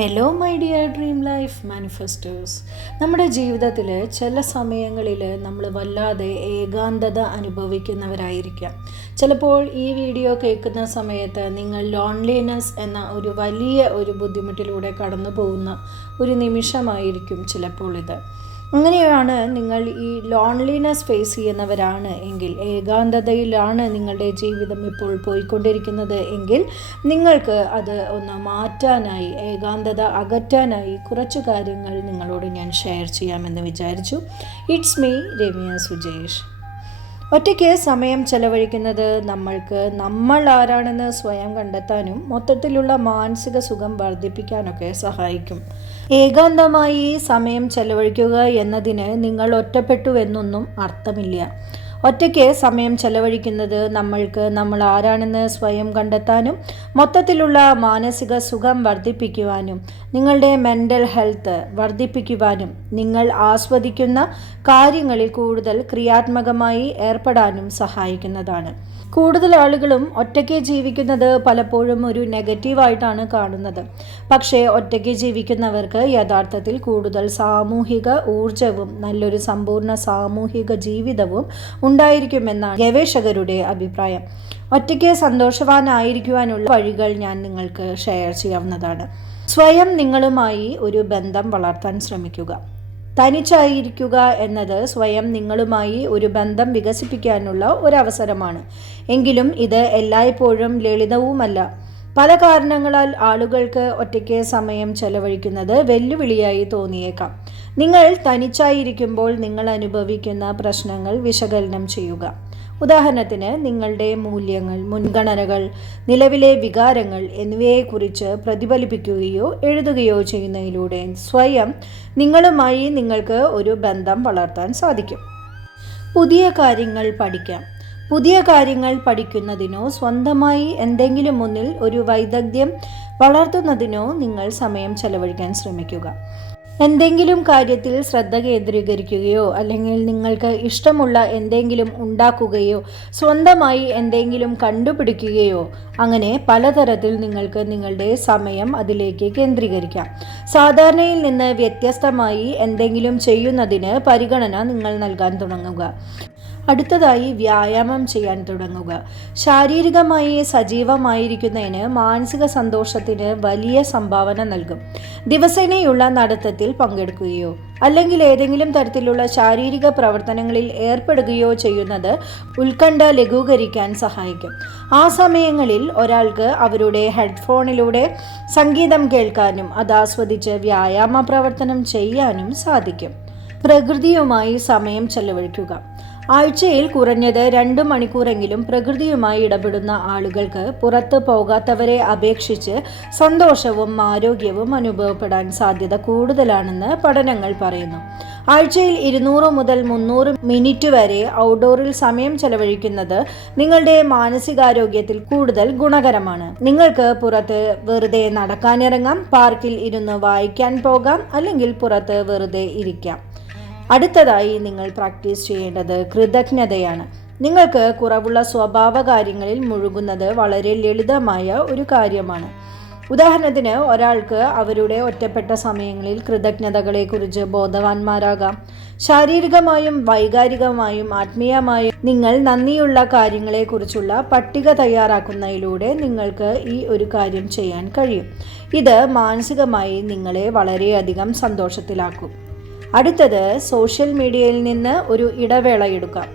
Hello my dear dream life manifesters നമ്മുടെ ജീവിതത്തിൽ ചില സമയങ്ങളിൽ നമ്മൾ വല്ലാതെ ഏകാന്തത അനുഭവിക്കുന്നവരായിരിക്കാം. ചിലപ്പോൾ ഈ വീഡിയോ കേൾക്കുന്ന സമയത്ത് നിങ്ങൾ ലോൺലിനെസ് എന്ന ഒരു വലിയ ഒരു ബുദ്ധിമുട്ടിലൂടെ കടന്നു പോകുന്ന ഒരു നിമിഷമായിരിക്കും ചിലപ്പോൾ ഇത്. അങ്ങനെയാണ് നിങ്ങൾ ഈ ലോൺലിനെസ് ഫേസ് ചെയ്യുന്നവരാണ് എങ്കിൽ ഏകാന്തതയിലാണ് നിങ്ങളുടെ ജീവിതം ഇപ്പോൾ പോയിക്കൊണ്ടിരിക്കുന്നത് എങ്കിൽ നിങ്ങൾക്ക് അത് ഒന്ന് മാറ്റാനായി ഏകാന്തത അകറ്റാനായി കുറച്ച് കാര്യങ്ങൾ നിങ്ങളോട് ഞാൻ ഷെയർ ചെയ്യാമെന്ന് വിചാരിച്ചു. It's me Ramya Sujesh. ഒറ്റയ്ക്ക് സമയം ചെലവഴിക്കുന്നത് നമ്മൾക്ക് നമ്മൾ ആരാണെന്ന് സ്വയം കണ്ടെത്താനും മൊത്തത്തിലുള്ള മാനസിക സുഖം വർദ്ധിപ്പിക്കാനൊക്കെ സഹായിക്കും. ഏകാന്തമായി സമയം ചെലവഴിക്കുക എന്നതിന് നിങ്ങൾ ഒറ്റപ്പെട്ടു എന്നൊന്നും അർത്ഥമില്ല. ഒറ്റയ്ക്ക് സമയം ചെലവഴിക്കുന്നത് നമ്മൾക്ക് നമ്മൾ ആരാണെന്ന് സ്വയം കണ്ടെത്താനും മൊത്തത്തിലുള്ള മാനസിക സുഖം വർദ്ധിപ്പിക്കുവാനും നിങ്ങളുടെ മെന്റൽ ഹെൽത്ത് വർദ്ധിപ്പിക്കുവാനും നിങ്ങൾ ആസ്വദിക്കുന്ന കാര്യങ്ങളിൽ കൂടുതൽ ക്രിയാത്മകമായി ഏർപ്പെടാനും സഹായിക്കുന്നതാണ്. കൂടുതൽ ആളുകളും ഒറ്റയ്ക്ക് ജീവിക്കുന്നത് പലപ്പോഴും ഒരു നെഗറ്റീവായിട്ടാണ് കാണുന്നത്. പക്ഷേ ഒറ്റയ്ക്ക് ജീവിക്കുന്നവർക്ക് യഥാർത്ഥത്തിൽ കൂടുതൽ സാമൂഹിക ഊർജവും നല്ലൊരു സമ്പൂർണ സാമൂഹിക ജീവിതവും ഉണ്ടായിരിക്കുമെന്നാണ് ഗവേഷകരുടെ അഭിപ്രായം. ഒറ്റയ്ക്ക് സന്തോഷവാനായിരിക്കുവാനുള്ള വഴികൾ ഞാൻ നിങ്ങൾക്ക് ഷെയർ ചെയ്യാവുന്നതാണ്. സ്വയം നിങ്ങളുമായി ഒരു ബന്ധം വളർത്താൻ ശ്രമിക്കുക. തനിച്ചായിരിക്കുക എന്നത് സ്വയം നിങ്ങളുമായി ഒരു ബന്ധം വികസിപ്പിക്കാനുള്ള ഒരവസരമാണ്. എങ്കിലും ഇത് എല്ലായ്പ്പോഴും ലളിതവുമല്ല. പല കാരണങ്ങളാൽ ആളുകൾക്ക് ഒറ്റയ്ക്ക് സമയം ചെലവഴിക്കുന്നത് വെല്ലുവിളിയായി തോന്നിയേക്കാം. നിങ്ങൾ തനിച്ചായിരിക്കുമ്പോൾ നിങ്ങൾ അനുഭവിക്കുന്ന പ്രശ്നങ്ങൾ വിശകലനം ചെയ്യുക. ഉദാഹരണത്തിന് നിങ്ങളുടെ മൂല്യങ്ങൾ മുൻഗണനകൾ നിലവിലെ വികാരങ്ങൾ എന്നിവയെക്കുറിച്ച് പ്രതിഫലിപ്പിക്കുകയോ എഴുതുകയോ ചെയ്യുന്നതിലൂടെ സ്വയം നിങ്ങളുമായി നിങ്ങൾക്ക് ഒരു ബന്ധം വളർത്താൻ സാധിക്കും. പുതിയ കാര്യങ്ങൾ പഠിക്കാം. പുതിയ കാര്യങ്ങൾ പഠിക്കുന്നതിനോ സ്വന്തമായി എന്തെങ്കിലും മുന്നിൽ ഒരു വൈദഗ്ധ്യം വളർത്തുന്നതിനോ നിങ്ങൾ സമയം ചെലവഴിക്കാൻ ശ്രമിക്കുക. എന്തെങ്കിലും കാര്യത്തിൽ ശ്രദ്ധ കേന്ദ്രീകരിക്കുകയോ അല്ലെങ്കിൽ നിങ്ങൾക്ക് ഇഷ്ടമുള്ള എന്തെങ്കിലും ഉണ്ടാക്കുകയോ സ്വന്തമായി എന്തെങ്കിലും കണ്ടുപിടിക്കുകയോ അങ്ങനെ പലതരത്തിൽ നിങ്ങൾക്ക് നിങ്ങളുടെ സമയം അതിലേക്ക് കേന്ദ്രീകരിക്കാം. സാധാരണയിൽ നിന്ന് വ്യത്യസ്തമായി എന്തെങ്കിലും ചെയ്യുന്നതിന് പരിഗണന നിങ്ങൾ നൽകാൻ തുടങ്ങുക. അടുത്തതായി വ്യായാമം ചെയ്യാൻ തുടങ്ങുക. ശാരീരികമായി സജീവമായിരിക്കുന്നതിന് മാനസിക സന്തോഷത്തിന് വലിയ സംഭാവന നൽകും. ദിവസേനയുള്ള നടത്തത്തിൽ പങ്കെടുക്കുകയോ അല്ലെങ്കിൽ ഏതെങ്കിലും തരത്തിലുള്ള ശാരീരിക പ്രവർത്തനങ്ങളിൽ ഏർപ്പെടുകയോ ചെയ്യുന്നത് ഉത്കണ്ഠ ലഘൂകരിക്കാൻ സഹായിക്കും. ആ സമയങ്ങളിൽ ഒരാൾക്ക് അവരുടെ ഹെഡ്ഫോണിലൂടെ സംഗീതം കേൾക്കാനും അതാസ്വദിച്ച് വ്യായാമ പ്രവർത്തനം ചെയ്യാനും സാധിക്കും. പ്രകൃതിയുമായി സമയം ചെലവഴിക്കുക. ആഴ്ചയിൽ കുറഞ്ഞത് രണ്ട് മണിക്കൂറെങ്കിലും പ്രകൃതിയുമായി ഇടപെടുന്ന ആളുകൾക്ക് പുറത്ത് പോകാത്തവരെ അപേക്ഷിച്ച് സന്തോഷവും ആരോഗ്യവും അനുഭവപ്പെടാൻ സാധ്യത കൂടുതലാണെന്ന് പഠനങ്ങൾ പറയുന്നു. ആഴ്ചയിൽ ഇരുന്നൂറ് മുതൽ മുന്നൂറ് മിനിറ്റ് വരെ ഔട്ട്ഡോറിൽ സമയം ചെലവഴിക്കുന്നത് നിങ്ങളുടെ മാനസികാരോഗ്യത്തിൽ കൂടുതൽ ഗുണകരമാണ്. നിങ്ങൾക്ക് പുറത്ത് വെറുതെ നടക്കാനിറങ്ങാം പാർക്കിൽ ഇരുന്ന് വായിക്കാൻ പോകാം അല്ലെങ്കിൽ പുറത്ത് വെറുതെ ഇരിക്കാം. അടുത്തതായി നിങ്ങൾ പ്രാക്ടീസ് ചെയ്യേണ്ടത് കൃതജ്ഞതയാണ്. നിങ്ങൾക്ക് കുറവുള്ള സ്വഭാവ കാര്യങ്ങളിൽ മുഴുകുന്നത് വളരെ ലളിതമായ ഒരു കാര്യമാണ്. ഉദാഹരണത്തിന് ഒരാൾക്ക് അവരുടെ ഒറ്റപ്പെട്ട സമയങ്ങളിൽ കൃതജ്ഞതകളെക്കുറിച്ച് ബോധവാന്മാരാകാം. ശാരീരികമായും വൈകാരികമായും ആത്മീയമായും നിങ്ങൾ നന്ദിയുള്ള കാര്യങ്ങളെക്കുറിച്ചുള്ള പട്ടിക തയ്യാറാക്കുന്നതിലൂടെ നിങ്ങൾക്ക് ഈ ഒരു കാര്യം ചെയ്യാൻ കഴിയും. ഇത് മാനസികമായി നിങ്ങളെ വളരെയധികം സന്തോഷത്തിലാക്കും. അടുത്തത് സോഷ്യൽ മീഡിയയിൽ നിന്ന് ഒരു ഇടവേള എടുക്കാം.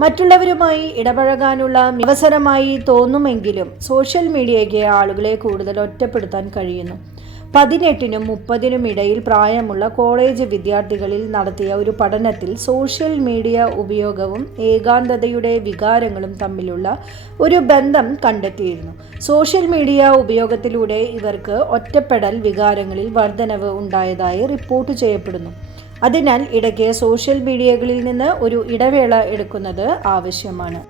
മറ്റുള്ളവരുമായി ഇടപഴകാനുള്ള അവസരമായി തോന്നുമെങ്കിലും സോഷ്യൽ മീഡിയയ്ക്ക് ആളുകളെ കൂടുതൽ ഒറ്റപ്പെടുത്താൻ കഴിയുന്നു. പതിനെട്ടിനും മുപ്പതിനും ഇടയിൽ പ്രായമുള്ള കോളേജ് വിദ്യാർത്ഥികളിൽ നടത്തിയ ഒരു പഠനത്തിൽ സോഷ്യൽ മീഡിയ ഉപയോഗവും ഏകാന്തതയുടെ വികാരങ്ങളും തമ്മിലുള്ള ഒരു ബന്ധം കണ്ടെത്തിയിരുന്നു. സോഷ്യൽ മീഡിയ ഉപയോഗത്തിലൂടെ ഇവർക്ക് ഒറ്റപ്പെടൽ വികാരങ്ങളിൽ വർധനവ് ഉണ്ടായതായി റിപ്പോർട്ട് ചെയ്യപ്പെടുന്നു. അതിനാൽ ഇടയ്ക്ക് സോഷ്യൽ മീഡിയകളിൽ നിന്ന് ഒരു ഇടവേള എടുക്കുന്നത് ആവശ്യമാണ്.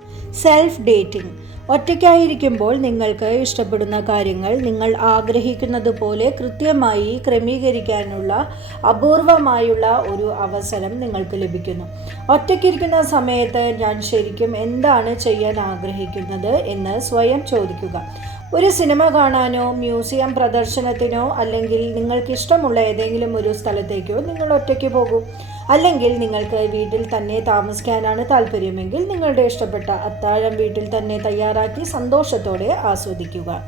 സെൽഫ് ഡേറ്റിംഗ് ഒറ്റയ്ക്കായിരിക്കുമ്പോൾ നിങ്ങൾക്ക് ഇഷ്ടപ്പെടുന്ന കാര്യങ്ങൾ നിങ്ങൾ ആഗ്രഹിക്കുന്നത് പോലെ കൃത്യമായി ക്രമീകരിക്കാനുള്ള അപൂർവമായുള്ള ഒരു അവസരം നിങ്ങൾക്ക് ലഭിക്കുന്നു. ഒറ്റയ്ക്കിരിക്കുന്ന സമയത്ത് ഞാൻ ശരിക്കും എന്താണ് ചെയ്യാൻ ആഗ്രഹിക്കുന്നത് എന്ന് സ്വയം ചോദിക്കുക. ഒരു സിനിമ കാണാനോ മ്യൂസിയം പ്രദർശനത്തിനോ അല്ലെങ്കിൽ നിങ്ങൾക്ക് ഇഷ്ടമുള്ള ഏതെങ്കിലും ഒരു സ്ഥലത്തേക്കോ നിങ്ങൾ ഒറ്റയ്ക്ക് പോകൂ. അല്ലെങ്കിൽ നിങ്ങൾക്ക് വീട്ടിൽ തന്നെ താമസിക്കാനാണ് താല്പര്യമെങ്കിൽ നിങ്ങളുടെ ഇഷ്ടപ്പെട്ട അത്താഴം വീട്ടിൽ തന്നെ തയ്യാറാക്കി സന്തോഷത്തോടെ ആസ്വദിക്കുക.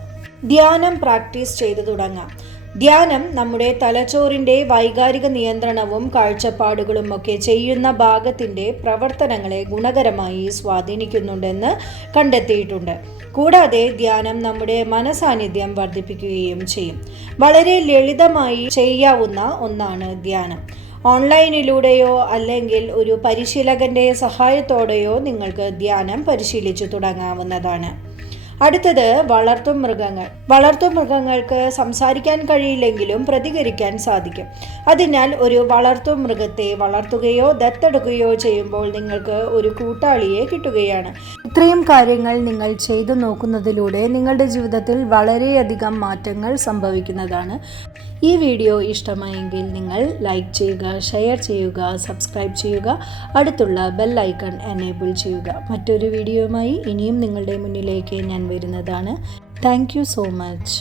ധ്യാനം പ്രാക്ടീസ് ചെയ്തു തുടങ്ങാം. ധ്യാനം നമ്മുടെ തലച്ചോറിന്റെ വൈകാരിക നിയന്ത്രണവും കാഴ്ചപ്പാടുകളും ഒക്കെ ചെയ്യുന്ന ഭാഗത്തിന്റെ പ്രവർത്തനങ്ങളെ ഗുണകരമായി സ്വാധീനിക്കുന്നുണ്ടെന്ന് കണ്ടെത്തിയിട്ടുണ്ട്. കൂടാതെ ധ്യാനം നമ്മുടെ മനസാന്നിധ്യം വർദ്ധിപ്പിക്കുകയും ചെയ്യും. വളരെ ലളിതമായി ചെയ്യാവുന്ന ഒന്നാണ് ധ്യാനം. ഓൺലൈനിലൂടെയോ അല്ലെങ്കിൽ ഒരു പരിശീലകന്റെ സഹായത്തോടെയോ നിങ്ങൾക്ക് ധ്യാനം പരിശീലിച്ചു തുടങ്ങാവുന്നതാണ്. അടുത്തത് വളർത്തു മൃഗങ്ങൾ. വളർത്തു മൃഗങ്ങൾക്ക് സംസാരിക്കാൻ കഴിയില്ലെങ്കിലും പ്രതികരിക്കാൻ സാധിക്കും. അതിനാൽ ഒരു വളർത്തു മൃഗത്തെ വളർത്തുകയോ ദത്തെടുക്കുകയോ ചെയ്യുമ്പോൾ നിങ്ങൾക്ക് ഒരു കൂട്ടാളിയെ കിട്ടുകയാണ്. ഇത്രയും കാര്യങ്ങൾ നിങ്ങൾ ചെയ്തു നോക്കുന്നതിലൂടെ നിങ്ങളുടെ ജീവിതത്തിൽ വളരെയധികം മാറ്റങ്ങൾ സംഭവിക്കുന്നതാണ്. ഈ വീഡിയോ ഇഷ്ടമായെങ്കിൽ നിങ്ങൾ ലൈക്ക് ചെയ്യുക ഷെയർ ചെയ്യുക സബ്സ്ക്രൈബ് ചെയ്യുക അടുത്തുള്ള ബെൽ ഐക്കൺ എനേബിൾ ചെയ്യുക. മറ്റൊരു വീഡിയോയുമായി ഇനിയും നിങ്ങളുടെ മുന്നിലേക്ക് ഞാൻ വരുന്നതാണ്. Thank so much.